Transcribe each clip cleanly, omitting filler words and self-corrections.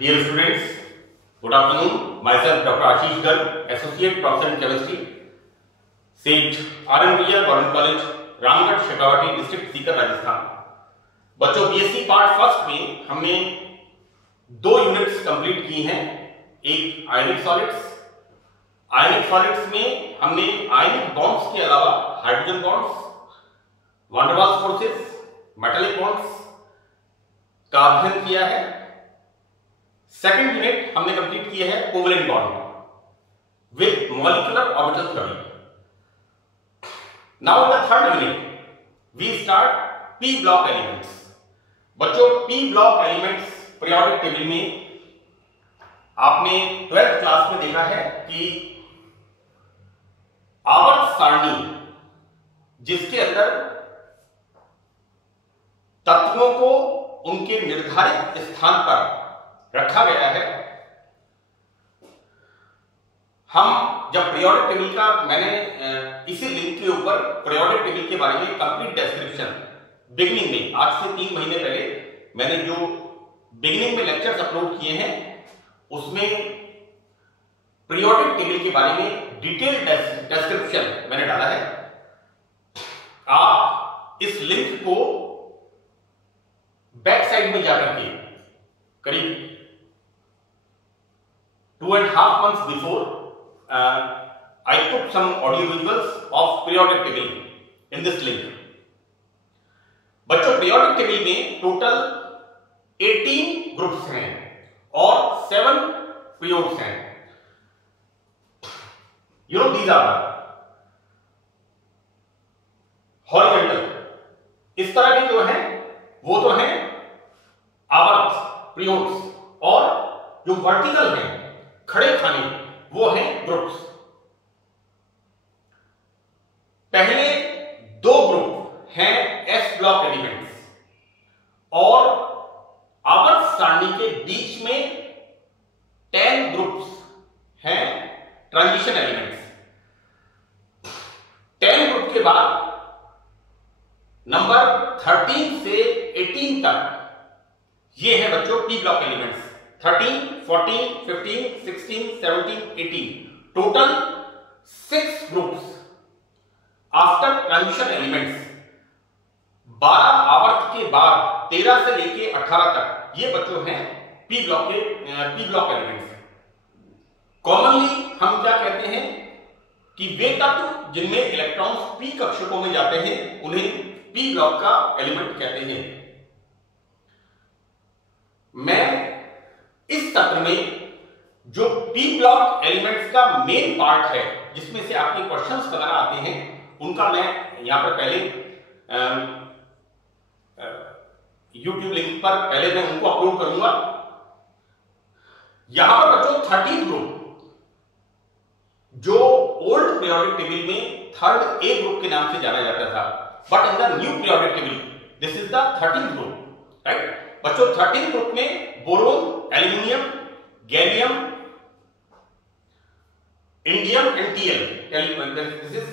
Dear students, good afternoon. Myself Dr. Ashish Garg, Associate Professor in Chemistry, Seth आरएनविया government college, Ramgarh, Shekhawati district, Sikar, Rajasthan. बच्चों, BSc part first में हमने 2 units complete की हैं। एक आयनिक सॉलिड्स। आयनिक सॉलिड्स में हमने आयनिक बॉन्ड्स के अलावा hydrogen bonds, van der Waals forces, metallic bonds का अध्ययन किया है। सेकंड यूनिट हमने कंप्लीट किया है covalent bond with molecular orbital study. Now in the third unit we start p block elements. बच्चों, p block elements periodic table में आपने 12th क्लास में देखा है कि आवर्त सारणी जिसके अंदर तत्वों को उनके निर्धारित स्थान पर रखा गया है। हम जब पीरियोडिक टेबल का मैंने इसी लिंक के ऊपर पीरियोडिक टेबल के बारे में कंप्लीट डिस्क्रिप्शन बिगिनिंग में आज से 3 महीने पहले मैंने जो बिगिनिंग में लेक्चर्स अपलोड किए हैं उसमें पीरियोडिक टेबल के बारे में डिटेल डिस्क्रिप्शन मैंने डाला है। आप इस लिंक को बैक साइड में जाकर के करीब 2.5 months before I put some audio visuals of periodic table in this link. बच्चों, periodic table में टोटल 18 ग्रुप्स हैं और 7 periods हैं। You know these are horizontal, इस तरह के जो हैं वो तो हैं आवर्त periods, और जो वर्टिकल हैं खड़े खाने वो हैं ग्रुप्स। पहले 2 ग्रुप हैं एस ब्लॉक एलिमेंट्स और आवर्त सारणी के बीच में 10 ग्रुप्स हैं ट्रांजिशन एलिमेंट्स। 10 ग्रुप के बाद नंबर 13 से 18 तक ये है बच्चों p block elements. 13, 14, 15, 16, 17, 18 total 6 groups after transition elements. 12 आवर्त के बाद 13 से लेके 18 तक ये बच्चों हैं पी ब्लॉक एलिमेंट्स। कॉमनली हम क्या कहते हैं कि वे तत्व जिनमें इलेक्ट्रॉन्स पी कक्षकों में जाते हैं उन्हें पी ब्लॉक का एलिमेंट कहते हैं। मैं इस सत्र में जो पी ब्लॉक एलिमेंट्स का मेन पार्ट है जिसमें से आपके क्वेश्चंस वगैरह आते हैं उनका मैं यहां पर पहले YouTube लिंक पर पहले मैं उनको अपलोड करूंगा। यहां पर बच्चों 13 ग्रुप जो ओल्ड पीरियोडिक टेबल में 3rd A ग्रुप के नाम से जाना जाता था, but in the new periodic table this is the 13th group, right. बच्चों, 13 ग्रुप में boron, aluminium, gallium, indium and TL. This is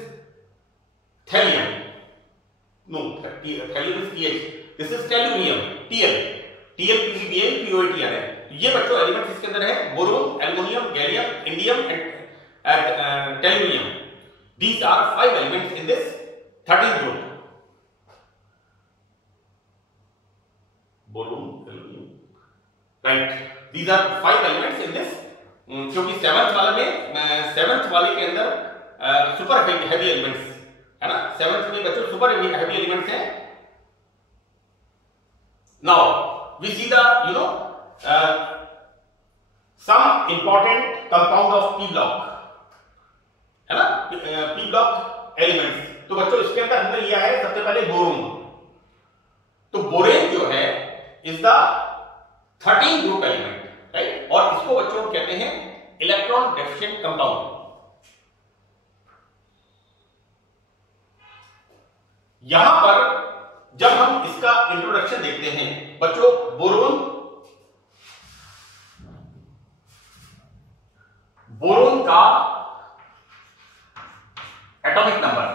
thallium, no thallium is TH, this is tellurium, TL, PBL, POTR है। ये बच्चों elements इसके अंदर है boron, aluminium, gallium, indium and tellurium. These are 5 elements in this 13th group. Boron, aluminium, right, these are 5 elements in this। क्योंकि 7th वाले के अंदर सुपर हेवी एलिमेंट्स है ना। 7th में बच्चों सुपर हेवी एलिमेंट्स हैं। Now we see the some important compound of P block है ना, पी ब्लॉक एलिमेंट्स। तो बच्चों इसके अंदर हमने लिया है सबसे पहले बोरोन। तो बोरेन जो है is the 13 group element, right, और इसको बच्चों कहते हैं इलेक्ट्रॉन डेफिशिएंट कंपाउंड। यहां पर जब हम इसका इंट्रोडक्शन देखते हैं बच्चों, बोरोन का एटॉमिक नंबर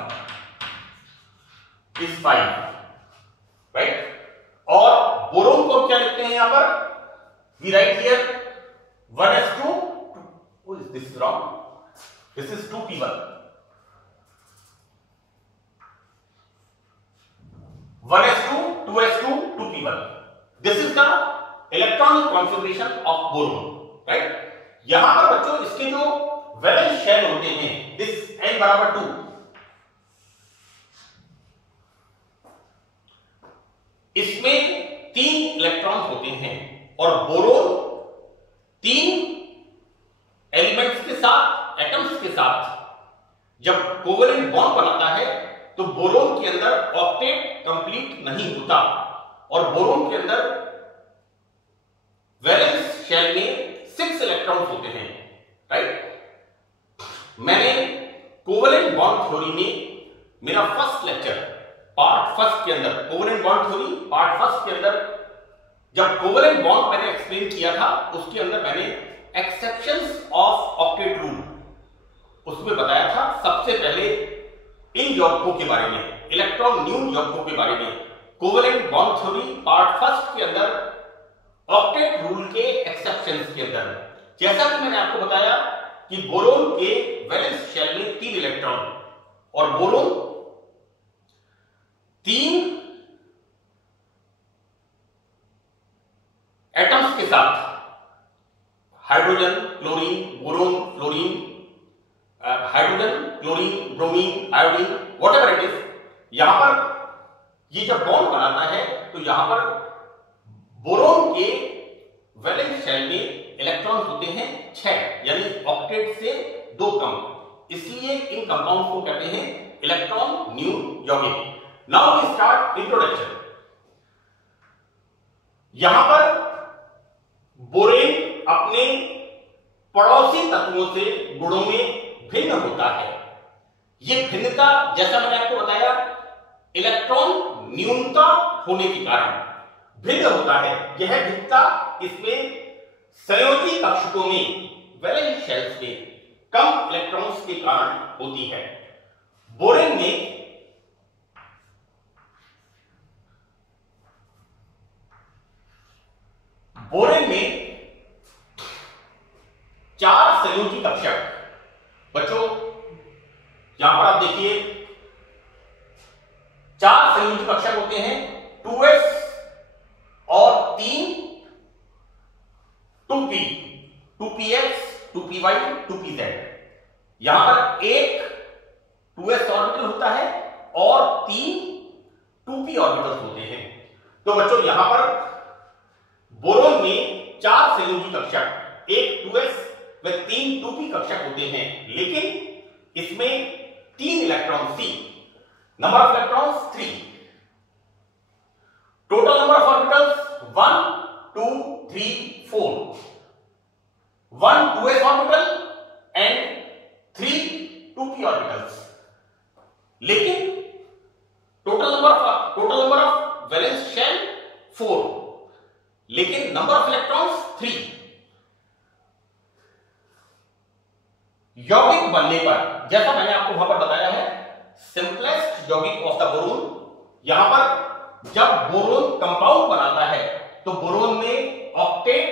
इज 5, राइट। और बोरोन को क्या लिखते हैं यहां पर, we write here 1s2, this is wrong, this is 2p1, 1s2, 2s2, 2p1. This is the electronic configuration of boron, right? यहां पर बच्चों इसके जो वैलेंस शेल होते हैं, this n बराबर 2, इसमें 3 इलेक्ट्रॉन होते हैं और बोरोन 3 एलिमेंट्स के साथ, एटम्स के साथ जब कोवेलेंट बॉन्ड बनाता है तो बोरोन के अंदर ऑक्टेट कंप्लीट नहीं होता और बोरोन के अंदर वैलेंस शेल में 6 इलेक्ट्रॉन्स होते हैं, राइट? मैंने कोवेलेंट बॉन्ड थ्योरी में मेरा फर्स्ट लेक्चर पार्ट फर्स्ट के अंदर, covalent bond theory part first के अंदर जब कोवेलेंट बॉन्ड मैंने एक्सप्लेन किया था, उसके अंदर मैंने एक्सेप्शंस ऑफ ऑक्टेट रूल उसमें बताया था। सबसे पहले इन यौगिकों के बारे में, इलेक्ट्रॉन न्यून यौगिकों के बारे में, covalent bond theory part first के अंदर ऑक्टेट रूल के एक्सेप्शंस के अंदर, जैसा कि मैंने आपको बताया कि बोरोन के वैलेंस शेल में 3 इलेक्ट्रॉन और बोरोन 3 एटम्स के साथ hydrogen, chlorine, boron, fluorine, hydrogen, chlorine, bromine, iodine, whatever it is, यहां पर ये जब बॉन्ड बनाता है तो यहां पर बोरोन के वैलेंस शेल में इलेक्ट्रॉन होते हैं 6, यानी ऑक्टेट से 2 कम, इसलिए इन कंपाउंड को कहते हैं इलेक्ट्रॉन न्यून यौगिक। Now we start introduction. यहां पर बोरेन अपने पड़ोसी तत्वों से गुणों में भिन्न होता है। यह भिन्नता, जैसा मैंने आपको बताया, इलेक्ट्रॉन न्यूनता होने के कारण भिन्न होता है। यह भिन्नता इसमें संयोजी कक्षकों में, वैलेंस शेल्स में कम इलेक्ट्रॉन्स के कारण होती है। बोरेन में बोरेन में 4 संयोजी कक्षक, बच्चों यहां पर आप देखिए 4 संयोजी कक्षक होते हैं, 2s और 3 2p, 2px, 2py, 2pz। यहां पर एक 2s ऑर्बिटल होता है और 3 2p ऑर्बिटल्स होते हैं। तो बच्चों यहां पर बोरोन में 4 संयोजी कक्षक, एक 2s व 3 2p कक्षक होते हैं, लेकिन इसमें 3 electron C, number of electrons 3, total number of orbitals 1 2 3 4, 1 2s orbital and 3 2p orbitals, लेकिन total number of valence shell 4, लेकिन नंबर ऑफ इलेक्ट्रॉन्स 3। यौगिक बनने पर, जैसा मैंने आपको वहां पर बताया है, सिंपलेस्ट यौगिक ऑफ द बोरोन, यहां पर जब बोरोन कंपाउंड बनाता है तो बोरोन में ऑक्टेट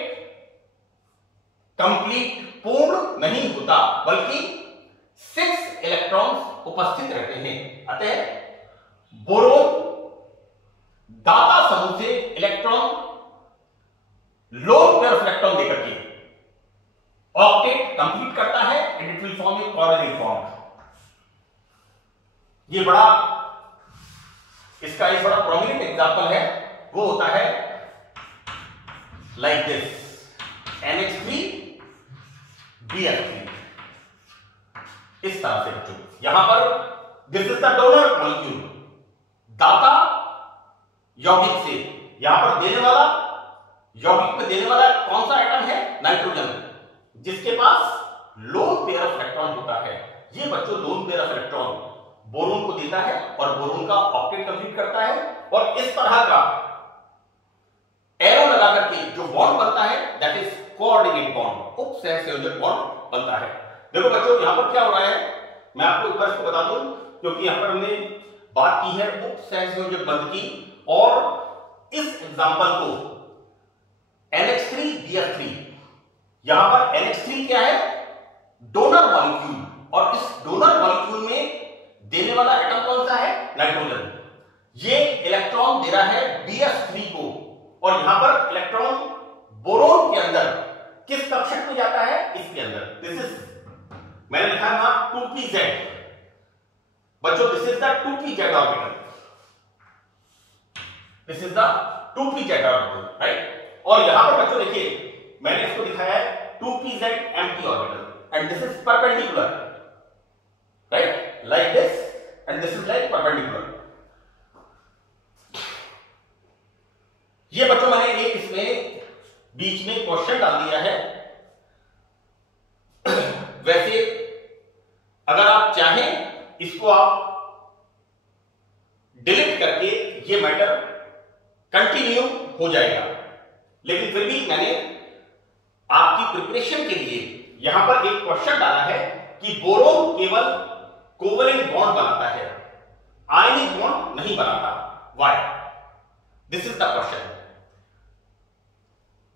कंप्लीट, पूर्ण नहीं होता, बल्कि 6 इलेक्ट्रॉन्स उपस्थित रहते हैं। अतः बोरोन दाता समूह से electron, lone pair of electron देकर के ऑक्टेट कंप्लीट करता है and it will form A coordinate bond. ये बड़ा, इसका एक बड़ा प्रोमिनेंट एग्जांपल है, वो होता है लाइक दिस, NH3 BF3, इस तरह से बच्चों। यहां पर this is the donor molecule, दाता यौगिक से, यहां पर देने वाला, यौगिक में देने वाला कौन सा एटम है? नाइट्रोजन, जिसके पास लोन पेयर ऑफ इलेक्ट्रॉन होता है। ये बच्चों lone pair of electron boron को देता है और बोरोन का ऑक्टेट कंप्लीट करता है, और इस तरह का एरो लगा करके जो बॉन्ड बनता है दैट इज कोऑर्डिनेट बॉन्ड, उपसहसंयोजक बॉन्ड बनता है। देखो बच्चों यहां पर क्या हो रहा है, मैं आपको एक बार इसको बता दूं, क्योंकि यहां पर हमने बात की है उपसहसंयोजक बंध की, और इस एग्जांपल को NH3BF3 यहां पर NH3 क्या है? डोनर मॉलिक्यूल, और इस डोनर मॉलिक्यूल में देने वाला एटम कौन सा है? नाइट्रोजन। ये इलेक्ट्रॉन दे रहा है BF3 को, और यहां पर इलेक्ट्रॉन बोरोन के अंदर किस कक्षक में जाता है? इसके अंदर। दिस इज, मैंने लिखा है 2pz। बच्चों this is the 2pz orbital, this is the 2pz orbital, right. और यहां पर बच्चों देखिए मैंने इसको दिखाया है 2pz empty orbital, and this is perpendicular, right, like this, and this is like perpendicular। ये बच्चों मैंने एक इसमें बीच में क्वेश्चन डाल दिया है। वैसे अगर आप चाहें इसको आप डिलीट करके ये मैटर कंटिन्यू हो जाएगा, लेकिन फिर भी मैंने आपकी प्रिपरेशन के लिए यहां पर एक क्वेश्चन डाला है कि बोरोन केवल कोवेलेंट बॉन्ड बनाता है, आयनिक बॉन्ड नहीं बनाता। Why? This is the question,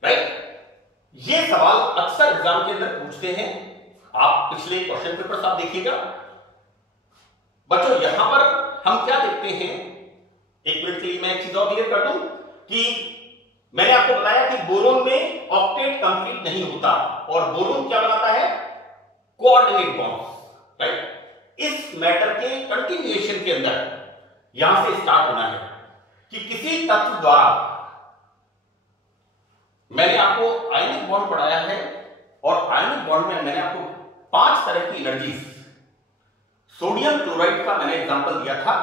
right. ये सवाल अक्सर एग्जाम के अंदर पूछते हैं, आप पिछले क्वेश्चन पेपर आप देखिएगा। बच्चों यहां पर हम क्या देखते हैं, एक मिनट के लिए मैं एक चीज और क्लियर कर दूं कि मैंने आपको बताया कि बोरोन में ऑक्टेट कंप्लीट नहीं होता, और बोरोन क्या बनाता है? Coordinate bonds, right. इस मैटर के कंटिन्यूएशन के अंदर यहां से स्टार्ट होना है कि किसी तत्व द्वारा, मैंने आपको आयनिक बॉन्ड पढ़ाया है, और आयनिक बॉन्ड में मैंने आपको 5 तरह की एनर्जीज, सोडियम क्लोराइड का मैंने एग्जांपल दिया था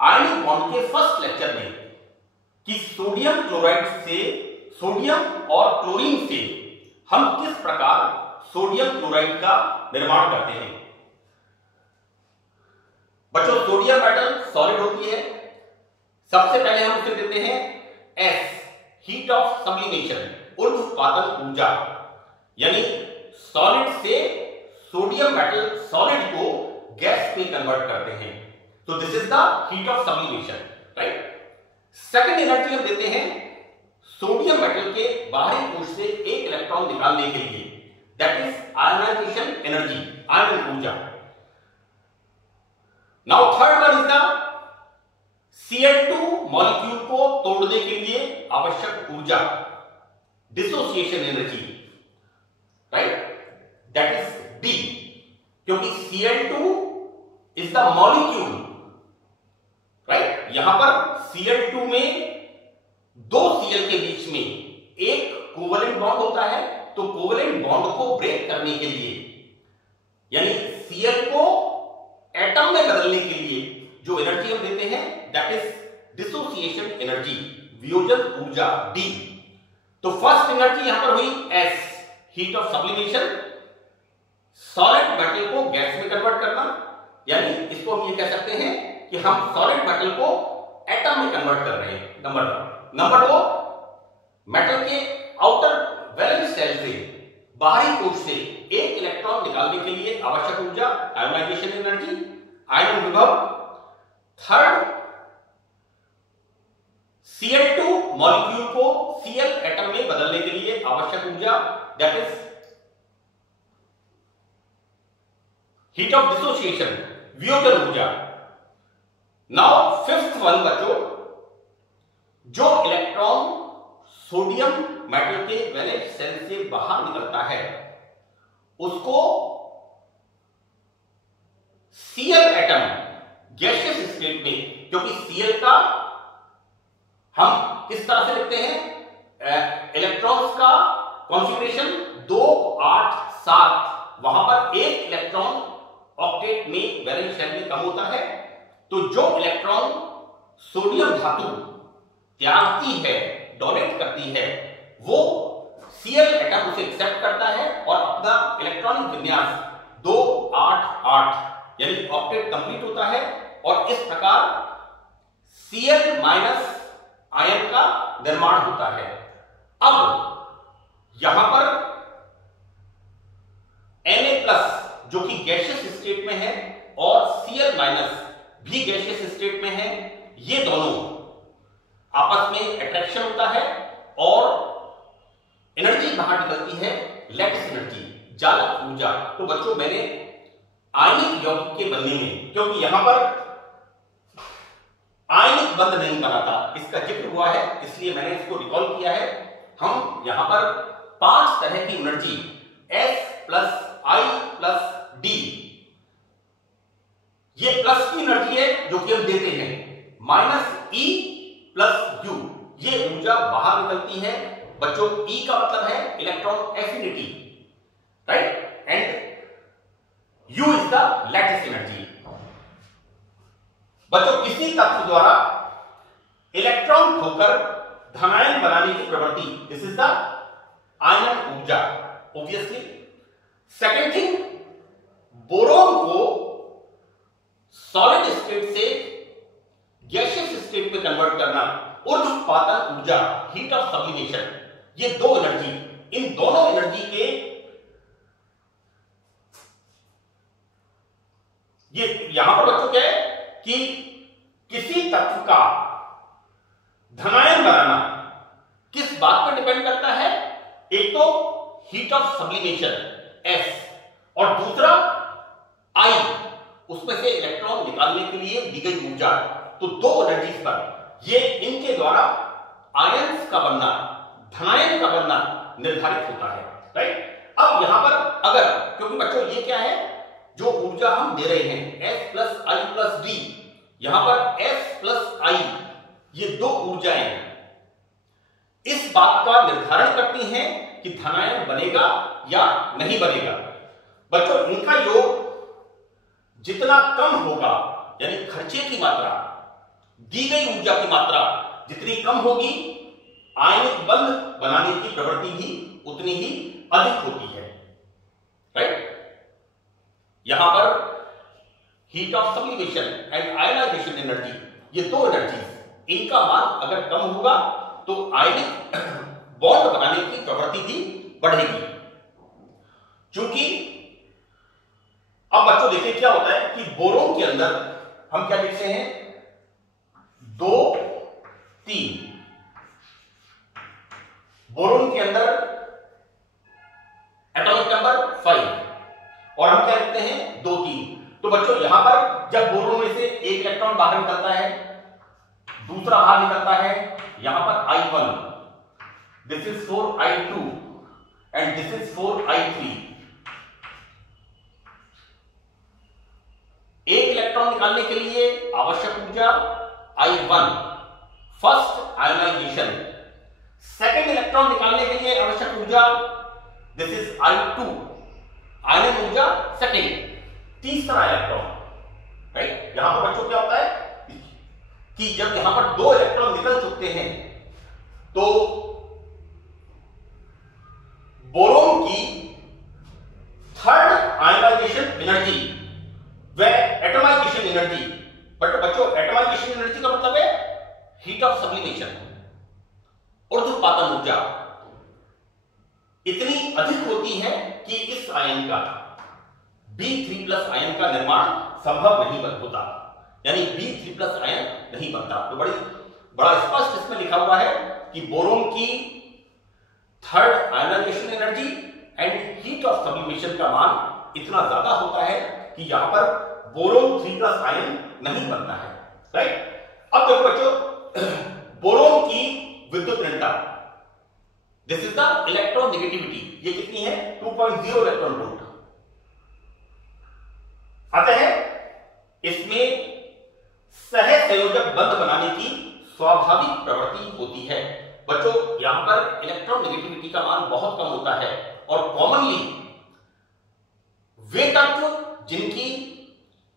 आयनिक बॉन्ड के फर्स्ट लेक्चर में, कि सोडियम क्लोराइड से, सोडियम और क्लोरीन से हम किस प्रकार सोडियम क्लोराइड का निर्माण करते हैं। बच्चों सोडियम मेटल सॉलिड होती है, सबसे पहले हम उसे देते हैं S, हीट ऑफ सब्लिमेशन, ऊर्ध्वपातन ऊर्जा, यानी सॉलिड से सोडियम मेटल सॉलिड को गैस में कन्वर्ट करते हैं। तो this is the heat of sublimation, right. Second energy हम देते हैं सोडियम मेटल के बाहरी कोश से एक इलेक्ट्रॉन निकालने के लिए, दैट इज आयनाइजेशन एनर्जी, आयन ऊर्जा। Now third one is the Cl2 molecule को तोड़ने के लिए आवश्यक ऊर्जा, dissociation energy, right, that is D, क्योंकि Cl2 is the molecule, right. यहां पर Cl2 में 2 Cl के बीच में एक कोवेलेंट बॉन्ड होता है, तो कोवेलेंट बॉन्ड को ब्रेक करने के लिए, यानी Cl को एटम में बदलने के लिए जो एनर्जी हम देते हैं, दैट इज डिसोसिएशन एनर्जी, वियोजन ऊर्जा D। तो फर्स्ट एनर्जी यहां पर हुई S, heat of sublimation, solid metal को गैस में कन्वर्ट करना, यानी इसको हम ये कह सकते हैं कि हम सॉलिड मेटल को एटम में कन्वर्ट कर रहे हैं, नंबर 1। नंबर 2, मेटल के आउटर वैलेंस शेल से, बाहरी कोश से एक इलेक्ट्रॉन निकालने के लिए आवश्यक ऊर्जा, आयोनाइजेशन एनर्जी, आयन विभव। थर्ड, Cl2 मॉलिक्यूल को Cl एटम में बदलने के लिए आवश्यक ऊर्जा, that is heat of dissociation, वियोजन ऊर्जा। नाउ फिफ्थ वन बच्चों, जो इलेक्ट्रॉन सोडियम मेटल के वैलेंस शेल से बाहर निकलता है उसको Cl एटम गैसियस स्टेट में, क्योंकि Cl का हम किस तरह से लिखते हैं, इलेक्ट्रॉन्स का कॉन्फिगरेशन 2, 8, 7, वहां पर एक इलेक्ट्रॉन ऑक्टेट में वैलेंस शेल में कम होता है, तो जो इलेक्ट्रॉन सोडियम धातु त्यागती है, डोनेट करती है, वो Cl एटम उसे एक्सेप्ट करता है और अपना इलेक्ट्रॉनिक विन्यास 2, 8, 8 यानी ऑक्टेट कंप्लीट होता है, और इस प्रकार Cl माइनस आयन का निर्माण होता है। अब यहां पर Na+ जो कि गैसियस स्टेट में है और Cl- भी गैसियस स्टेट में है, ये दोनों आपस में अट्रैक्शन होता है और एनर्जी बाहर निकलती है लैटिस एनर्जी, जालक ऊर्जा। तो बच्चों मैंने आयनिक यौगिक के बनने में, क्योंकि यहां पर आयनिक बंध नहीं बना था, इसका जिक्र हुआ है, इसलिए मैंने इसको रिकॉल किया है। हम यहां पर 5 तरह की energy S plus I plus D, ये प्लस की एनर्जी है जो कि हम देते हैं, माइनस E प्लस U, ये ऊर्जा बाहर निकलती है। बच्चों E का मतलब है electron affinity, right, and U is the lattice energy. बच्चों किसी तत्व द्वारा इलेक्ट्रॉन खोकर धनायन बनाने की प्रवृत्ति, दिस इज द आयन ऊर्जा ऑब्वियसली। सेकेंड थिंग, बोरोन को सॉलिड स्टेट से गैसियस स्टेट में कन्वर्ट करना, ऊर्ध्वपातन ऊर्जा, हीट ऑफ सब्लिमेशन, ये 2 एनर्जी, इन दोनों एनर्जी के ये यहां पर बच्चों क्या है कि किसी तत्व का धनायन बनाना किस बात पर डिपेंड करता है, एक तो हीट ऑफ सब्लिमेशन S, और दूसरा I, उसमें से इलेक्ट्रॉन निकालने के लिए दी गई ऊर्जा। तो 2 एनर्जीज पर ये इनके द्वारा आयंस का बनना, धनायन का बनना निर्धारित होता है, राइट। अब यहां पर अगर, क्योंकि बच्चों ये क्या है, जो ऊर्जा हम दे रहे हैं S plus I plus D, यहां पर S प्लस I, ये 2 ऊर्जाएं इस बात का निर्धारण करती हैं कि धनायन बनेगा या नहीं बनेगा। बच्चों इनका योग जितना कम होगा, यानी खर्चे की मात्रा, दी गई ऊर्जा की मात्रा जितनी कम होगी, आयनिक बंध बनाने की प्रवृत्ति भी उतनी ही अधिक होती है, राइट। यहां पर heat of sublimation and ionization energy, ये 2 एनर्जी, इनका मान अगर कम होगा तो आयनिक बॉन्ड बनाने की प्रवृत्ति भी बढ़ेगी। क्योंकि अब बच्चों देखिए क्या होता है कि बोरोन के अंदर हम क्या देखते हैं, 2 3, बोरोन के अंदर एटॉमिक नंबर 5, और हम क्या लिखते हैं 2 3। तो बच्चों यहां पर जब बोरोन में से एक इलेक्ट्रॉन बाहर निकलता है, दूसरा बाहर निकलता है, यहां पर I1, this is 4I2 and this is 4I3। एक इलेक्ट्रॉन निकालने के लिए आवश्यक ऊर्जा I1, first ionization. Second electron निकालने के लिए आवश्यक ऊर्जा, दिस इज I2, आयनिक ऊर्जा सेकेंड। तीसरा इलेक्ट्रॉन, राइट। यहां पर बच्चों क्या होता है कि जब यहां पर 2 इलेक्ट्रॉन निकल चुके हैं तो बोरोन की थर्ड आयनाइजेशन एनर्जी व एटमाइजेशन एनर्जी, बट बच्चों एटमाइजेशन एनर्जी का मतलब है हीट ऑफ सब्लिमेशन, ऊर्ध्वपातन ऊर्जा, इतनी अधिक होती है कि इस आयन का B3+ आयन का निर्माण संभव नहीं होता, यानी B3+ आयन नहीं बनता। तो बड़ा स्पष्ट इसमें लिखा हुआ है कि बोरोन की third ionization energy and heat of sublimation का मान इतना ज्यादा होता है कि यहां पर बोरोन 3+ आयन नहीं बनता है, राइट। अब देखो बच्चों, बोरोन की विद्युत ऋणता, this is the electronegativity, ये कितनी है 2.0 इलेक्ट्रॉन वोल्ट। अतः इसमें सहसंयोजक बंध बनाने की स्वाभाविक प्रवृत्ति होती है। बच्चों यहां पर इलेक्ट्रॉन नेगेटिविटी का मान बहुत कम होता है, और कॉमनली वे तत्व जिनकी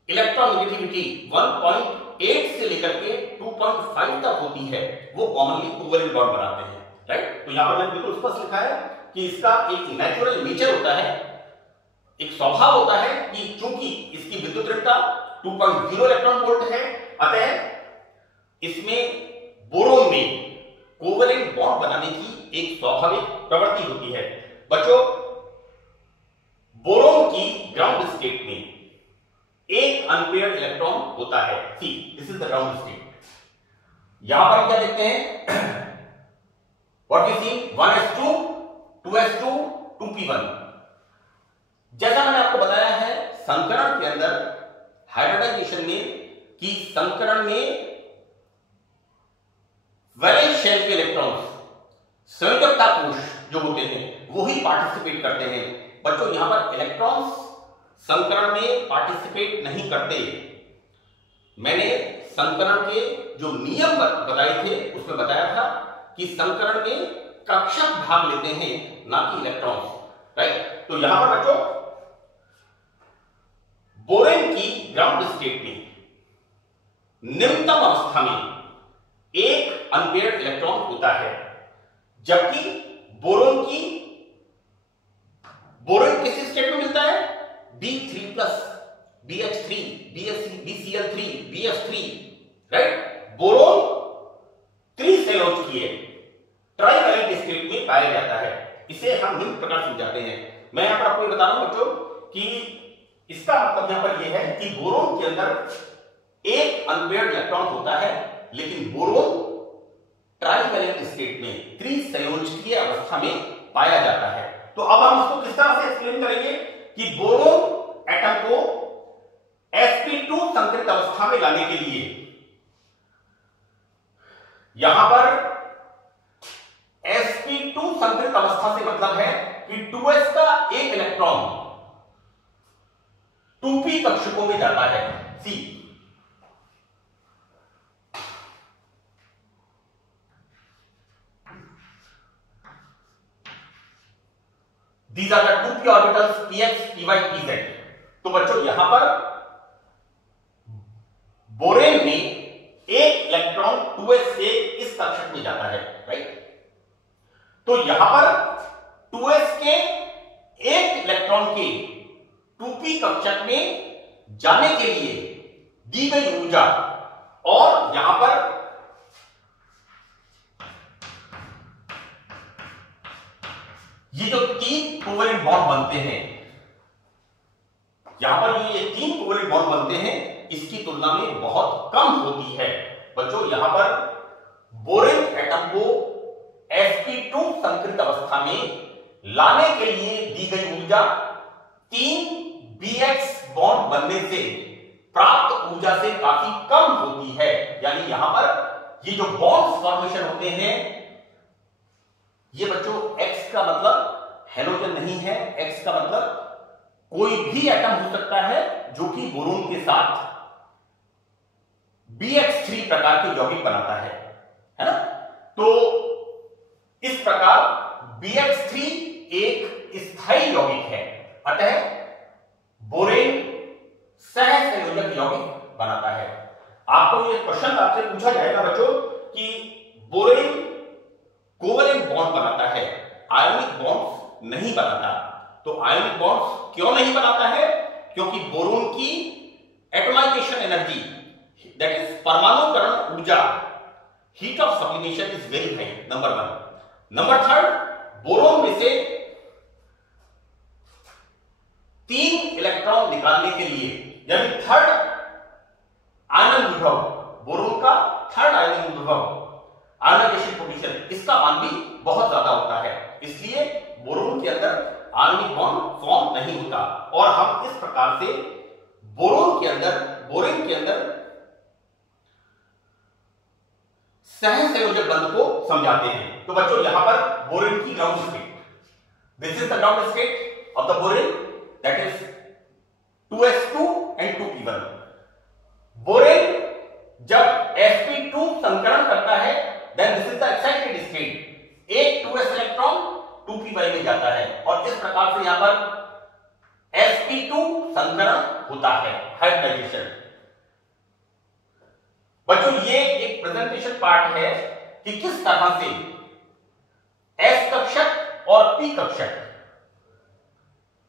इलेक्ट्रॉन नेगेटिविटी 1.8 से लेकर के 2.5 तक होती है, वो कॉमनली कोवेलेंट बॉन्ड बनाते हैं, राइट। तो यहां पर मैंने बिल्कुल स्पष्ट लिखा है कि इसका एक नेचुरल नेचर होता है, एक स्वभाव होता है कि चूंकि इसकी विद्युत ऋणता 2.0 इलेक्ट्रॉन वोल्ट है, अतः इसमें बोरोन में कोवेलेंट बॉन्ड बनाने की एक स्वाभाविक प्रवृत्ति होती है। बच्चों बोरोन की ग्राउंड स्टेट में एक अनपेयर्ड इलेक्ट्रॉन होता है, see this is the ground state. यहां पर क्या देखते हैं, what you see 1s2 2s2 2p1। जैसा मैंने आपको बताया है संकरण के अंदर हाइब्रिडाइजेशन में कि संकरण में वैलेंस शेल के इलेक्ट्रॉन्स संयोजकता कोश जो होते हैं वो ही पार्टिसिपेट करते हैं। बच्चों यहां पर इलेक्ट्रॉन्स संकरण में पार्टिसिपेट नहीं करते। मैंने संकरण के जो नियम बताए थे उसमें बताया था कि संकरण में कक्षक भाग लेते हैं ना कि इलेक्ट्रॉन्स, राइट। तो यहां पर बच्चों बोरेन की ग्राउंड स्टेट में निम्नतम अवस्था में एक अनपेयर्ड इलेक्ट्रॉन होता है, जबकि बोरोन किस स्टेट में मिलता है? B3 plus, BH3, BCl3, BF3, right. Boron त्रिसंयोजकीय ट्राइवैलेंट स्टेट में पाया जाता है। इसे हम निम्न प्रकार समझाते हैं। मैं यहां पर आपको बता रहा हूं बच्चों कि इसका मतलब यहां पर यह है कि बोरोन के अंदर एक अनपेयर्ड इलेक्ट्रॉन होता है, लेकिन बोरोन ट्राइवैलेंट स्टेट में त्रिसंयोजकीय अवस्था में पाया जाता है। तो अब हम इसको किस तरह से एक्सप्लेन करेंगे कि बोरोन एटम को sp2 संकरित अवस्था में लाने के लिए यहां पर sp2 संकरित अवस्था से मतलब है कि 2s का एक इलेक्ट्रॉन 2p कक्षकों में जाता है। सी These are the 2p orbitals px, py, pz। तो बच्चों यहां पर बोरेन में एक इलेक्ट्रॉन 2s से इस कक्षक में जाता है, राइट। तो यहां पर 2s के एक इलेक्ट्रॉन के 2p कक्षक में जाने के लिए दी गई ऊर्जा और यहां पर ये जो तीन कोवेलेंट बॉन्ड बनते हैं, यहां पर ये तीन कोवेलेंट बॉन्ड बनते हैं, इसकी तुलना में बहुत कम होती है। बच्चों यहां पर बोरेन एटम को sp2 संकरित अवस्था में लाने के लिए दी गई ऊर्जा 3 bx बॉन्ड बनने से प्राप्त ऊर्जा से काफी कम होती है। यानी यहां पर ये जो बॉन्ड्स फॉर्मेशन होते हैं, ये बच्चों x का मतलब हेलोजन नहीं है, x का मतलब कोई भी एटम हो सकता है जो कि बोरोन के साथ BH3 प्रकार के यौगिक बनाता है ना। तो इस प्रकार BH3 एक स्थायी यौगिक है, अतः बोरेन सहसंयोजक यौगिक बनाता है। आपको ये क्वेश्चन आपसे पूछा जाएगा बच्चों कि बोरेन कोवेलेंट बॉन्ड बनाता है, आयनिक बॉन्ड्स नहीं बनाता। तो आयनिक बॉन्ड्स क्यों नहीं बनाता है? क्योंकि बोरोन की एटमाइजेशन एनर्जी, दैट इज परमाणुकरण ऊर्जा, heat of sublimation is very high, number 1। Number 3, boron में से 3 इलेक्ट्रॉन निकालने के लिए, यानी थर्ड आयनन विभव, बोरोन का थर्ड आयनन विभव, आयनाइजेशन पोटेंशियल, इसका मान भी बहुत ज्यादा होता है। इसलिए बोरोन के अंदर आयनिक बॉन्ड फॉर्म नहीं होता। और हम इस प्रकार से बोरेन के अंदर सहसंयोजक बंध को समझाते हैं। तो बच्चों यहां पर बोरेन की ground state, this is the ground state of the borane, that is 2s2 and 2p1। Borane जब sp2 संकरण करता है, then this is the excited state। एक 2s इलेक्ट्रॉन 2p में जाता है और इस प्रकार से यहां पर sp2 संकरण होता है, हाइब्रिडाइजेशन। बच्चों ये एक प्रेजेंटेशन पार्ट है कि किस तरह से s कक्षक और p कक्षक,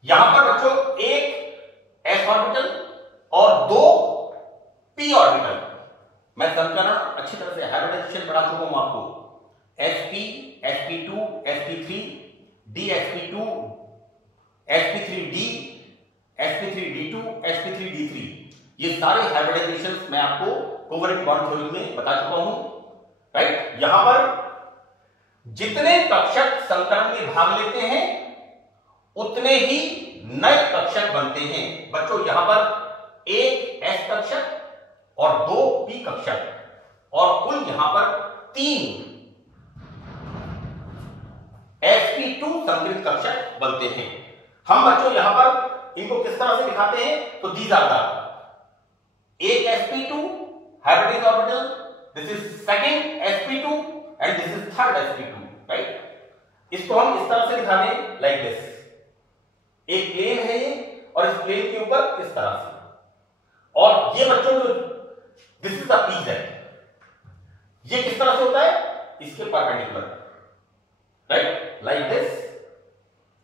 यहां पर बच्चों एक s ऑर्बिटल और 2 p ऑर्बिटल, मैं संकरण अच्छी तरह से हाइब्रिडाइजेशन पढ़ा चुका हूं आपको। sp, sp2, sp3, dsp2, sp3d, sp3d2, sp3d3, ये सारे हाइब्रिडाइजेशंस मैं आपको कोवेलेंट बॉन्ड थ्योरी में बता चुका हूं, राइट। यहां पर जितने कक्षक संकरण में भाग लेते हैं उतने ही नए कक्षक बनते हैं। बच्चों यहां पर एक एस कक्षक और 2 पी कक्षक और कुल यहां पर 3 sp2 संकरित कक्षक बनते हैं। हम बच्चों यहां पर इनको किस तरह से दिखाते हैं? तो दीज आर द एक sp2 hybridised orbital, this is second sp2 and this is third sp2, right? इसको हम इस तरह से दिखा दें लाइक दिस। एक प्लेन है ये और इस प्लेन के ऊपर इस तरह से, और ये बच्चों जो दिस इज द pz, ये किस तरह से होता है? इसके परपेंडिकुलर, राइट, लाइक दिस,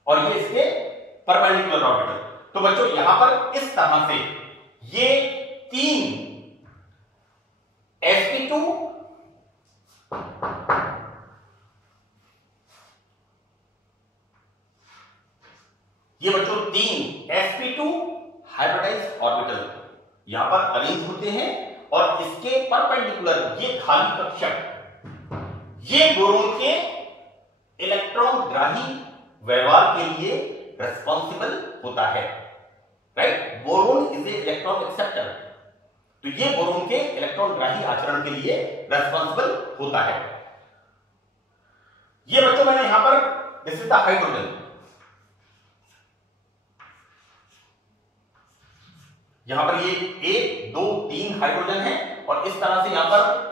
और ये इसके परपेंडिकुलर ऑर्बिटल। तो बच्चों यहां पर इस तरह से ये 3 sp2 ये बच्चों 3 sp2 हाइब्रिडाइज्ड ऑर्बिटल यहां पर अरेंज होते हैं और इसके परपेंडिकुलर ये खाली कक्षक ये बोरोन के इलेक्ट्रॉन ग्राही व्यवहार के लिए रेस्पॉन्सिबल होता है, right? Boron is a electron acceptor, तो ये बोरोन के इलेक्ट्रॉन ग्राही आचरण के लिए रेस्पॉन्सिबल होता है। ये बच्चों मैंने यहां पर दिस इज द हाइड्रोजन, यहां पर ये 1 2 3 हाइड्रोजन है और इस तरह से यहां पर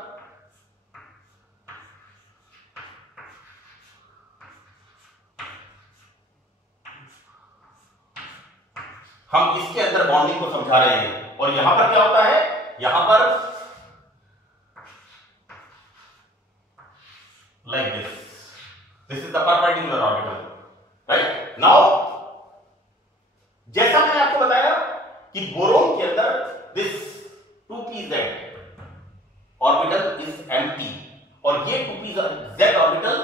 हम इसके अंदर बॉन्डिंग को समझा रहे हैं। और यहां पर क्या होता है? यहां पर like this is the perpendicular orbital, right? Now जैसा मैंने आपको बताया कि बोरोन के अंदर this 2pz orbital is empty और ये 2pz ऑर्बिटल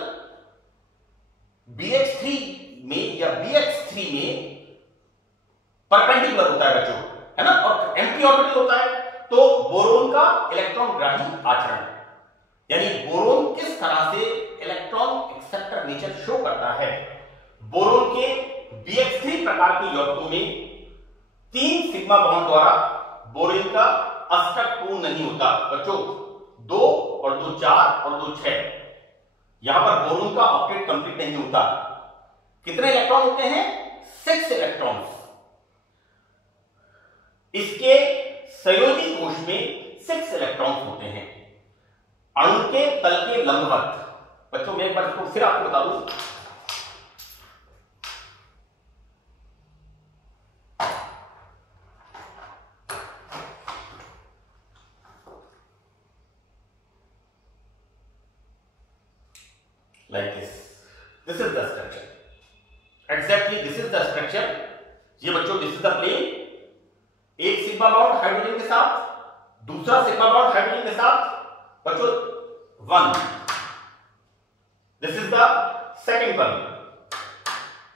BH3 में या BH3 में परपेंडिकुलर होता है बच्चों, है ना, और एम्प्टी ऑर्बिटल होता है। तो बोरोन का इलेक्ट्रॉन ग्राही आचरण, यानी बोरोन किस तरह से इलेक्ट्रॉन एक्सेप्टर नेचर शो करता है। बोरोन के BH3 प्रकार के यौगिकों में 3 सिग्मा बॉन्ड द्वारा बोरोन का अष्टक पूर्ण नहीं होता बच्चों। 2 और 2 4 और 2 6, यहां पर बोरोन का ऑक्टेट कंप्लीट नहीं होता। कितने इलेक्ट्रॉन होते हैं? 6 इलेक्ट्रॉन्स। इसके संयोजी कोश में 6 इलेक्ट्रॉन्स होते हैं अणु के तल के लंबवत। बच्चों मैं एक बार इसको फिर आपको बता दूं, like this is the structure, exactly this is the structure। ये बच्चों this is the plane, एक सिग्मा बॉन्ड हाइड्रोजन के साथ, दूसरा सिग्मा बॉन्ड हाइड्रोजन के साथ बच्चों 1, this is the second one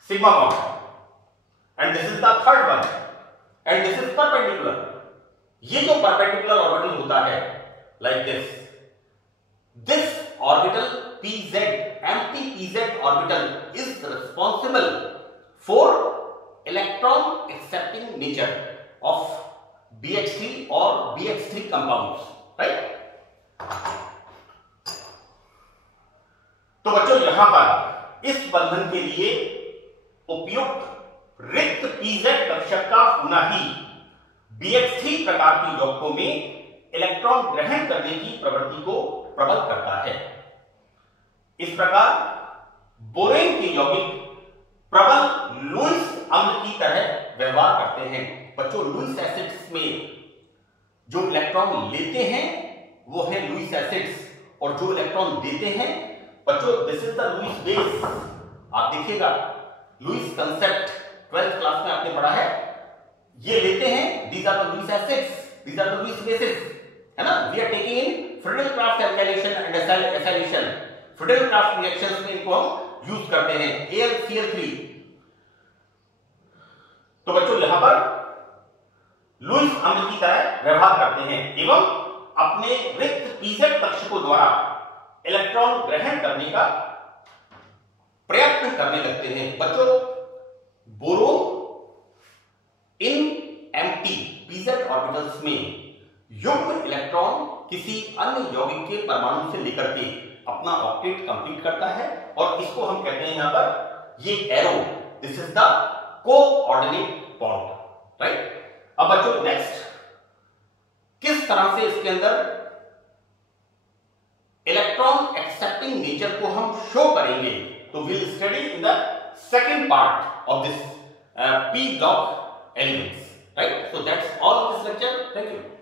sigma bond and this is the third one and this is perpendicular। ये जो perpendicular orbital होता है like this orbital pz, empty pz orbital is responsible for electron accepting nature of BH3 or BH3 compounds, right? तो बच्चों यहां पर इस बंधन के लिए उपयुक्त रिक्त pz कक्षक का होना ही BH3 प्रकार के यौगिकों में इलेक्ट्रॉन ग्रहण करने की प्रवृत्ति को प्रबल करता है। इस प्रकार बोरेन के यौगिक प्रबल लुईस अम्ल की तरह व्यवहार करते हैं। बच्चों लुईस एसिड्स में जो इलेक्ट्रॉन लेते हैं वो है लुईस एसिड्स और जो इलेक्ट्रॉन देते हैं बच्चों this is the Lewis base. आप देखिएगा लुईस कंसेप्ट 12th क्लास में आपने पढ़ा है। ये लेते हैं, these are the Lewis acids, these are the Lewis bases, है ना। We are taking in Friedel-Crafts alkylation and acylation। Friedel-Crafts reactions में इनको हम यूज करते हैं AlCl3। तो बच्चों यहां पर लुईस अम्ल की तरह व्यवहार करते हैं एवं अपने रिक्त pz कक्षकों द्वारा इलेक्ट्रॉन ग्रहण करने का प्रयत्न करने लगते हैं। बच्चों, boron in empty pz orbitals में युग्म इलेक्ट्रॉन किसी अन्य यौगिक के परमाणु से लेकर के अपना ऑक्टेट कंप्लीट करता है और इसको हम कहते हैं यहां पर ये arrow, this is the coordinate bond, right. अब बच्चों नेक्स्ट, किस तरह से इसके अंदर इलेक्ट्रॉन एक्सेप्टिंग नेचर को हम शो करेंगे, तो will study in the second part of this p block elements, right? So that's all of this lecture. Thank you.